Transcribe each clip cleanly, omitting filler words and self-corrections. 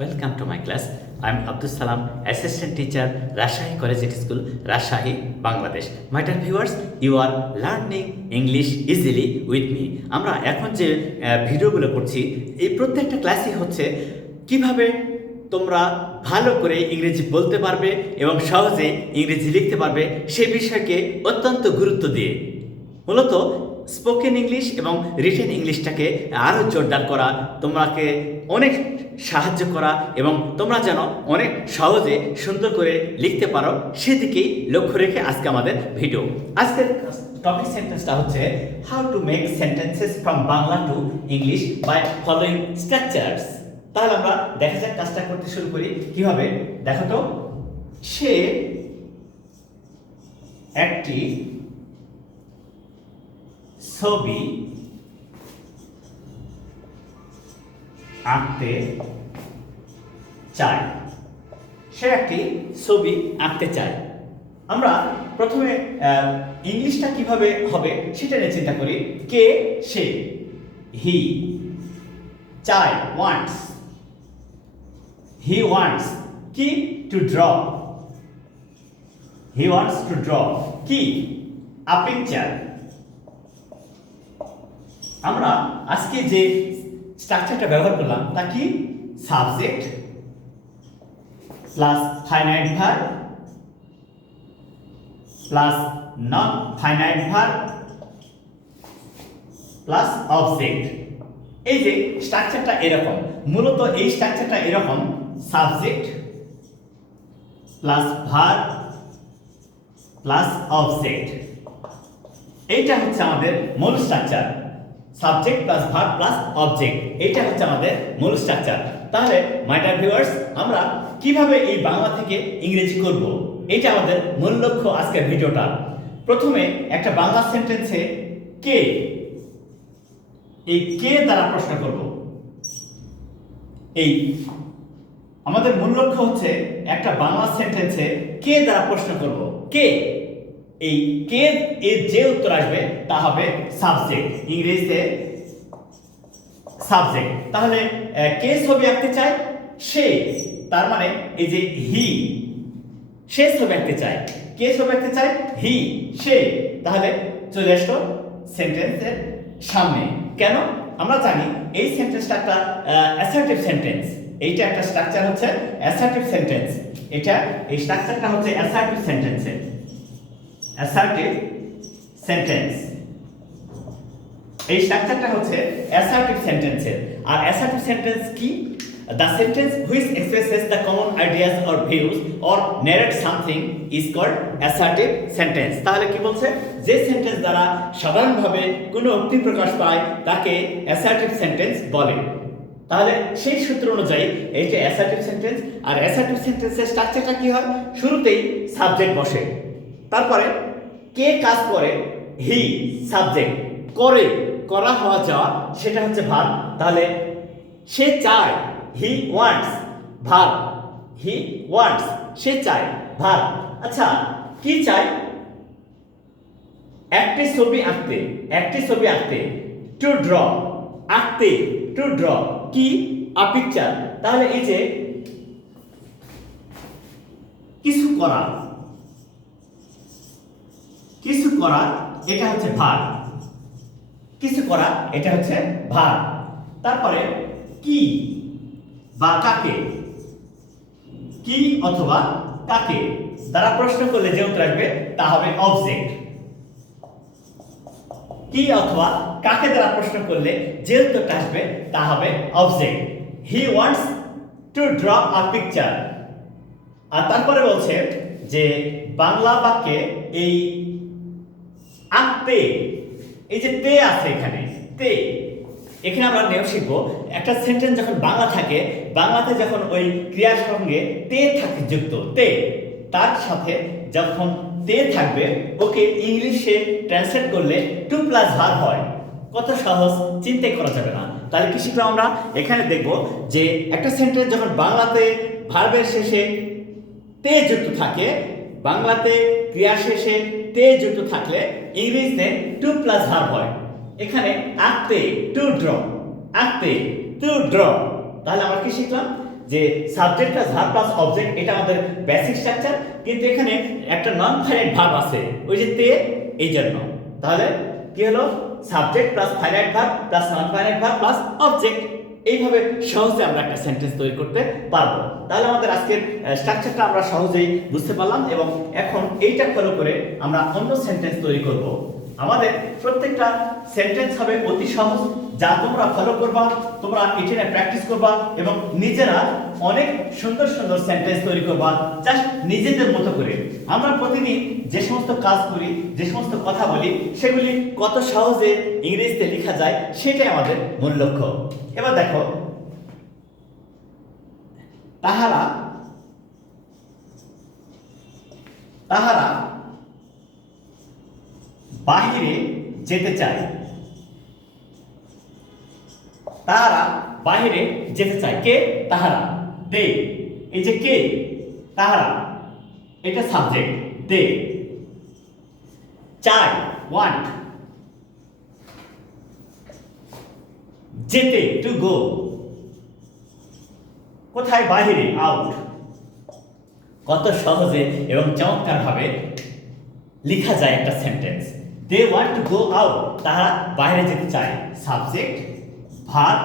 Welcome to my class. I am Abdus Salam, Assistant Teacher, Rajshahi Collegiate School, Rajshahi, Bangladesh. My dear viewers, you are learning English easily with me. আমরা এখন যে ভিডিওগুলো করছি এই প্রত্যেকটা ক্লাসই হচ্ছে কিভাবে তোমরা ভালো করে ইংরেজি বলতে পারবে এবং সহজে ইংরেজি লিখতে পারবে সেই বিষয়কে অত্যন্ত গুরুত্ব দিয়ে মূলত স্পোকেন ইংলিশ এবং রিটেন ইংলিশটাকে আরও জোরদার করা, তোমাকে অনেক সাহায্য করা এবং তোমরা যেন অনেক সহজে সুন্দর করে লিখতে পারো সেদিকেই লক্ষ্য রেখে আজকে আমাদের ভিডিও। আজকের টপিক সেন্টেন্সটা হচ্ছে how to make sentences from Bangla to English by following structures. তাহলে আমরা দেখা যাক কাজটা করতে শুরু করি কিভাবে। দেখো তো, সে একটি ছবি আঁকতে চায়। সে একটি ছবি আঁকতে চায়। আমরা প্রথমে ইংলিশটা কিভাবে হবে সেটা নিয়ে চিন্তা করি। কে, সে, হি, চায়, ওয়ান্টস, হি ওয়ান্টস, কি, two draw, he wants to draw, কি, আ পিকচার। আমরা আজকে যে স্ট্রাকচারটা ব্যবহার করলাম তা কি? Subject plus finite verb plus non finite verb plus object. এই যে স্ট্রাকচারটা এরকম, মূলত এই স্ট্রাকচারটা এরকম: subject plus verb plus object. এইটা হচ্ছে আমাদের মূল structure. Subject plus verb plus object, এটা হচ্ছে আমাদের মূল স্ট্রাকচার। তাহলে মাই ডিয়ার ভিউয়ার্স, আমরা কিভাবে এই বাংলা থেকে ইংরেজি করব, এটা আমাদের মূল লক্ষ্য আজকের ভিডিওটা। প্রথমে একটা বাংলা সেন্টেন্সে কে, এই কে দ্বারা প্রশ্ন করব। এই আমাদের মূল লক্ষ্য হচ্ছে একটা বাংলা সেন্টেন্সে কে দ্বারা প্রশ্ন করব। কে, এই কে এর যে উত্তর আসবে তা হবে সাবজেক্ট, ইংরেজিতে সাবজেক্ট। তাহলে কে ছবি আঁকতে চায়? সে, তার মানে এই যে হি, সে ছবি আঁকতে চায়। কে ছবি আঁকতে চায়? হি, সে। তাহলে চলে আসলো সেন্টেন্সের সামনে। কেন? আমরা জানি এই সেন্টেন্সটা একটা অ্যাসার্টিভ সেন্টেন্স। এইটা একটা স্ট্রাকচার হচ্ছে অ্যাসার্টিভ সেন্টেন্স। এটা এই স্ট্রাকচারটা হচ্ছে অ্যাসার্টিভ সেন্টেন্সের। অ্যাসার্টিভ সেন্টেন্স, এই স্ট্রাকচারটা হচ্ছে অ্যাসার্টিভ সেন্টেন্সের। আর অ্যাসার্টিভ সেন্টেন্স কি? The sentence which expresses the common ideas or views or narrates something is called assertive sentence. তাহলে কি বলছে? যে সেন্টেন্স দ্বারা সাধারণভাবে কোনো উক্তি প্রকাশ পায় তাকে অ্যাসার্টিভ সেন্টেন্স বলে। তাহলে সেই সূত্র অনুযায়ী এইটা অ্যাসার্টিভ সেন্টেন্স। আর অ্যাসার্টিভ সেন্টেন্সের স্ট্রাকচারটা কি হয়? শুরুতেই সাবজেক্ট বসে, তারপরে কে কাজ করে, হি সাবজেক্ট, করে, করা হওয়া যাওয়া সেটা হচ্ছে ভার্ব। তাহলে সে চায়, he wants, verb, he wants, সে চায়, ভার্ব। আচ্ছা, কি চায়? একটি ছবি আঁকতে, একটি ছবি আঁকতে, টু ড্র, আঁকতে, টু ড্র, কি, আ পিকচার। তাহলে এই যে কিছু করা, কিছু করা, এটা হচ্ছে ভার্ব। কিছু করা, এটা হচ্ছে ভার্ব। তারপরে কি বা কাকে, কি অথবা কাকে দ্বারা প্রশ্ন করলে যে উত্তর আসবে তা হবে অবজেক্ট। কি অথবা কাকে দ্বারা প্রশ্ন করলে যে উত্তরটা আসবে তা হবে object. He wants to draw a picture. আর তারপরে বলছে যে বাংলা বাক্যে এই আঁকতে, এই যে তে আছে এখানে, তে, এখানে আমরা নিয়ম শিখবো। একটা সেন্টেন্স যখন বাংলা থাকে, বাংলাতে যখন ওই ক্রিয়ার সঙ্গে তে থাকে যুক্ত, তে, তার সাথে যখন তে থাকবে ওকে ইংলিশে ট্রান্সলেট করলে টু প্লাস ভার্ব হয়। কত সহজ, চিন্তাই করা যাবে না। তাহলে কি শিখলাম আমরা? এখানে দেখবো যে একটা সেন্টেন্স যখন বাংলাতে ভার্বের শেষে তে যুক্ত থাকে, বাংলাতে ক্রিয়া শেষে তে যুক্ত থাকলে ইংরেজিতে টু প্লাস ভার্ব হয়। এখানে আঁকতে, টু ড্র, আঁকতে, টু ড্র। তাহলে আমরা কি শিখলাম? যে subject plus verb plus object, এটা আমাদের বেসিক স্ট্রাকচার, কিন্তু এখানে একটা নন ফাইনাইট ভার্ব আছে, ওই যে তে, এই জন্য। তাহলে কি হলো, subject plus finite verb plus non finite verb plus object, এইভাবে সহজে আমরা একটা সেন্টেন্স তৈরি করতে পারবো। তাহলে আমাদের আজকের স্ট্রাকচারটা আমরা সহজেই বুঝতে পারলাম, এবং এখন এইটা ফলো করে আমরা অন্য সেন্টেন্স তৈরি করব। আমাদের প্রত্যেকটা সেন্টেন্স হবে অতি সহজ, যা তোমরা ফলো করবা, তোমরা এটা প্র্যাকটিস করবা এবং নিজেরা অনেক সুন্দর সুন্দর সেন্টেন্স তৈরি করবা, জাস্ট নিজেদের মতো করে। আমরা প্রতিদিন যে সমস্ত কাজ করি, যে সমস্ত কথা বলি, সেগুলি কত সহজে ইংরেজিতে লেখা যায়, সেটাই আমাদের মূল লক্ষ্য। এবার দেখো, তাহারা তাহারা বাহিরে যেতে চায়। তাহারা বাহিরে যেতে চায়। কে? তাহারা, দে। এই যে কে, তাহারা, এটা সাবজেক্ট, দে। চায়, ওয়ান্ট। যেতে, টু গো। কোথায়? বাহিরে, আউট। কত সহজে এবং চমৎকার ভাবে লেখা যায় একটা sentence. They want to go out, তারা বাইরে যেতে চায়। Subject, verb,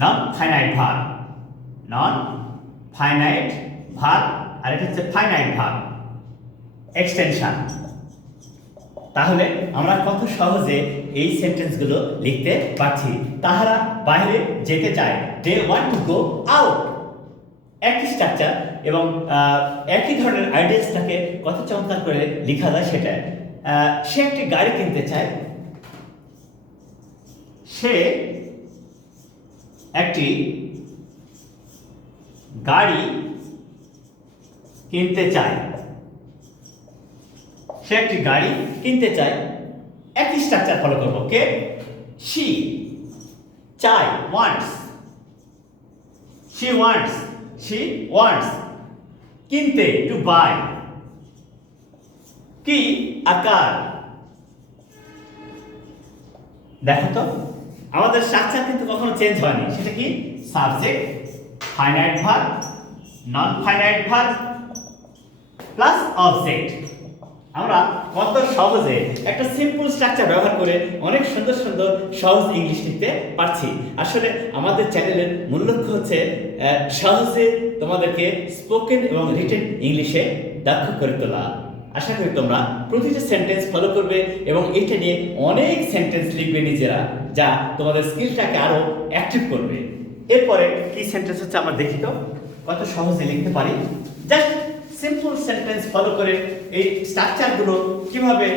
non finite verb, non finite verb, আর এটা হচ্ছে ফাইনাইট ভার্ব, এক্সটেনশন। তাহলে আমরা কত সহজে এই সেন্টেন্সগুলো লিখতে পারছি। তাহারা বাইরে যেতে চায়, they want to go out. একই স্ট্রাকচার এবং একই ধরনের আইডিয়াসটাকে কত চমৎকার করে লেখা যায় সেটা। সে একটি গাড়ি কিনতে চায়। সে একটি গাড়ি কিনতে চায়। সে একটি গাড়ি কিনতে চায়। একই স্ট্রাকচার ফলো করবো। কে? শি। চায়, wants. She wants, she wants। কিনতে, to buy। কি? a car। দেখো তো, আমাদের স্ট্রাকচার কিন্তু কখনো চেঞ্জ হয়নি। সেটা কি? Subject, finite verb, non finite verb plus object. আমরা কত সহজে একটা সিম্পল স্ট্রাকচার ব্যবহার করে অনেক সুন্দর সুন্দর সহজ ইংলিশ লিখতে পারছি। আসলে আমাদের চ্যানেলের মূল লক্ষ্য হচ্ছে সহজে তোমাদেরকে স্পোকেন এবং রিটেন ইংলিশে দক্ষ করে তোলা। আশা করি তোমরা প্রতিটা সেন্টেন্স ফলো করবে এবং এটা নিয়ে অনেক সেন্টেন্স লিখবে নিজেরা, যা তোমাদের স্কিলটাকে আরো অ্যাক্টিভ করবে। এরপরে কি সেন্টেন্স হচ্ছে আমরা দেখি তো কত সহজে লিখতে পারি। জাস্ট সিম্পল সেন্টেন্স ফলো করে এই স্ট্রাকচারগুলো কিভাবে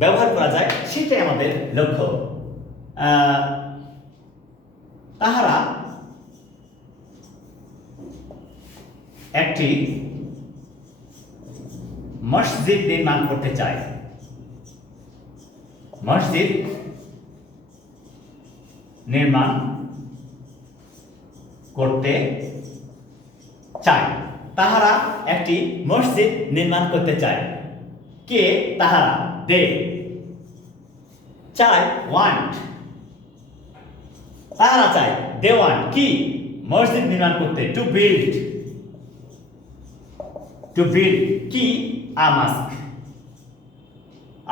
ব্যবহার করা যায় সেটাই আমাদের লক্ষ্য। তাহারা একটি মসজিদ নির্মাণ করতে চায়। মসজিদ নির্মাণ করতে চায়। তাহারা একটি মসজিদ নির্মাণ করতে চায়। কে? তাহারা, দে। চায়, ওয়ান্ট। তাহারা চায়, দে ওয়ান্ট। কি? মসজিদ নির্মাণ করতে, টু বিল্ড। টু বিল্ড কি? আ মস্ক,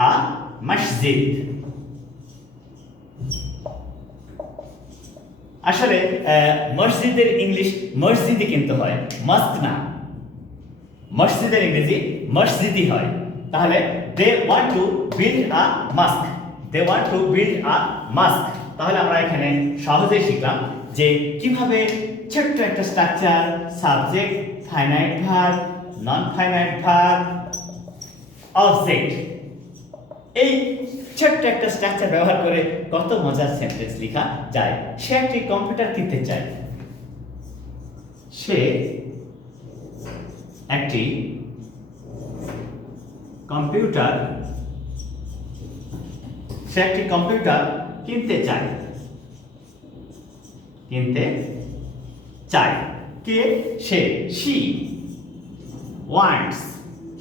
আ মসজিদ। আসলে মসজিদের ইংলিশ মসজিদই কিন্তু হয়, মস্ক না। মসজিদের ইংরেজি মসজিদই হয়। তাহলে they want to build a mosque, they want to build a mosque. তাহলে আমরা এখানে সহজেই শিখলাম যে কিভাবে ছোট্ট একটা structure, subject, finite verb, non finite verb, object, এই ছোট্ট একটা স্ট্রাকচার ব্যবহার করে কত মজার সেন্টেন্স লেখা যায়। সে একটি কম্পিউটার কিনতে চায়। সে একটি কম্পিউটার কিনতে চায়। কিনতে চায়। কে? সে, শি ওয়ান্টস।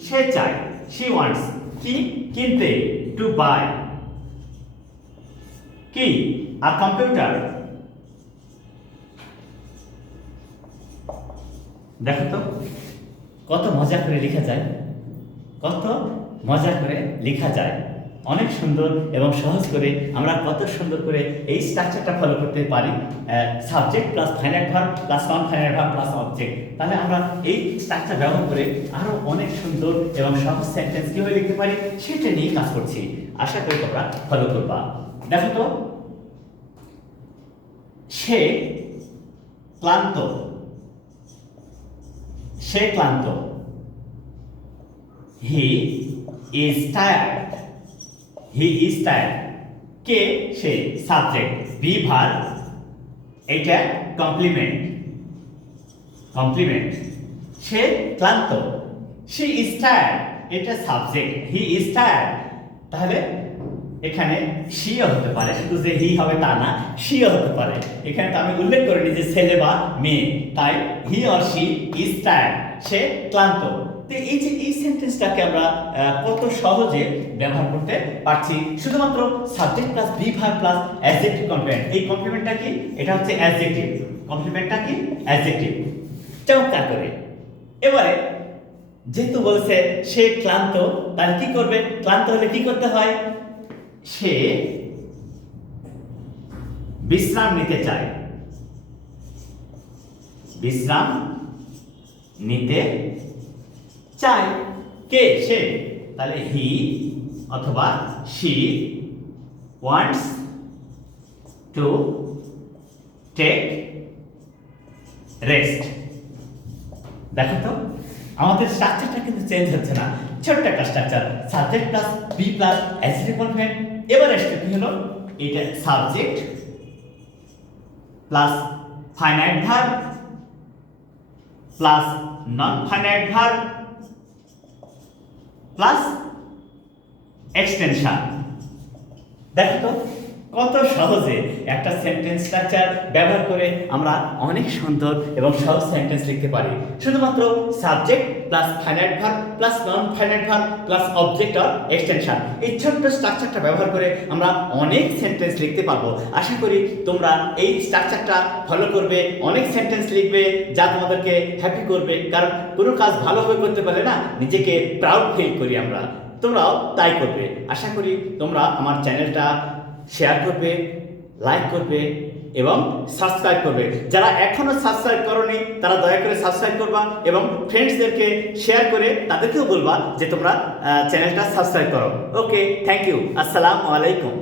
সে চায়, শি ওয়ান্টস। কি? কিনতে, টু বাই। কি? আ কম্পিউটার। দেখো তো কত মজা করে লেখা যায়, কত মজা করে লেখা যায়, অনেক সুন্দর এবং সহজ করে আমরা কত সুন্দর করে এই স্ট্রাকচারটা ফলো করতে পারি। Subject plus finite verb plus non finite verb plus object. তাহলে আমরা এই স্ট্রাকচার ব্যবহার করে আরো অনেক সুন্দর এবং সহজ সেন্টেন্স কিভাবে লিখতে পারি সেটা নিয়ে কাজ করছি। আশা করি তোমরা ফলো করবা। দেখো তো, সে ক্লান্ত, সে ক্লান্ত। He is tired, he is tired. K? Say, subject. Be verb, এটা কমপ্লিমেন্ট, কমপ্লিমেন্ট। সে ক্লান্ত, শি ইজ টায়ার্ড, এটা সাবজেক্ট। হি ইজ টায়ার্ড, তাহলে এখানে শিও হতে পারে, শুধু যে হি হবে তা না, শিও হতে পারে। এখানে তো আমি উল্লেখ করিনি যে ছেলে বা মেয়ে, তাই he or she is tired, সে ক্লান্ত। তো এই যে এই সেন্টেন্সটাকে আমরা কত সহজে ব্যবহার করতে পারছি, শুধুমাত্র subject plus be verb plus adjective complement. এই কমপ্লিমেন্টটা কি? এটা হচ্ছে অ্যাডজেক্টিভ। কমপ্লিমেন্টটা কি? অ্যাডজেক্টিভ। চমৎকার করে। এবারে যেহেতু বলছে সে ক্লান্ত, তাহলে কি করবে? ক্লান্ত হলে কি করতে হয়? সে বিশ্রাম নিতে চায়, বিশ্রাম নিতে চায়। কে? সে। তাহলে হি অথবা she wants to take rest. দেখো তো আমাদের স্ট্রাকচারটা কিন্তু চেঞ্জ হচ্ছে না, ছোট্ট একটা structure, subject plus be plus adjective complement. এবার আসছে কি হলো? এটা subject plus finite verb plus non finite verb plus extension. দেখো তো কত সহজে একটা সেন্টেন্স স্ট্রাকচার ব্যবহার করে আমরা অনেক সুন্দর এবং সহজ সেন্টেন্স লিখতে পারি, শুধুমাত্র subject plus finite verb plus non finite verb plus object আর এক্সটেনশন। এই ছোট্ট স্ট্রাকচারটা ব্যবহার করে আমরা অনেক সেন্টেন্স লিখতে পারবো। আশা করি তোমরা এই স্ট্রাকচারটা ফলো করবে, অনেক সেন্টেন্স লিখবে, যা তোমাদেরকে হ্যাপি করবে। কারণ কোনো কাজ ভালোভাবে করতে পারলে না নিজেকে প্রাউড ফিল করি আমরা, তোমরাও তাই করবে। আশা করি তোমরা আমার চ্যানেলটা শেয়ার করবে, লাইক করবে এবং সাবস্ক্রাইব করবে। যারা এখনো সাবস্ক্রাইব করোনি তারা দয়া করে সাবস্ক্রাইব করবা এবং ফ্রেন্ডসদেরকে শেয়ার করে তাদেরকেও বলবা যে তোমরা চ্যানেলটা সাবস্ক্রাইব করো। ওকে, থ্যাংক ইউ, আসসালামু আলাইকুম।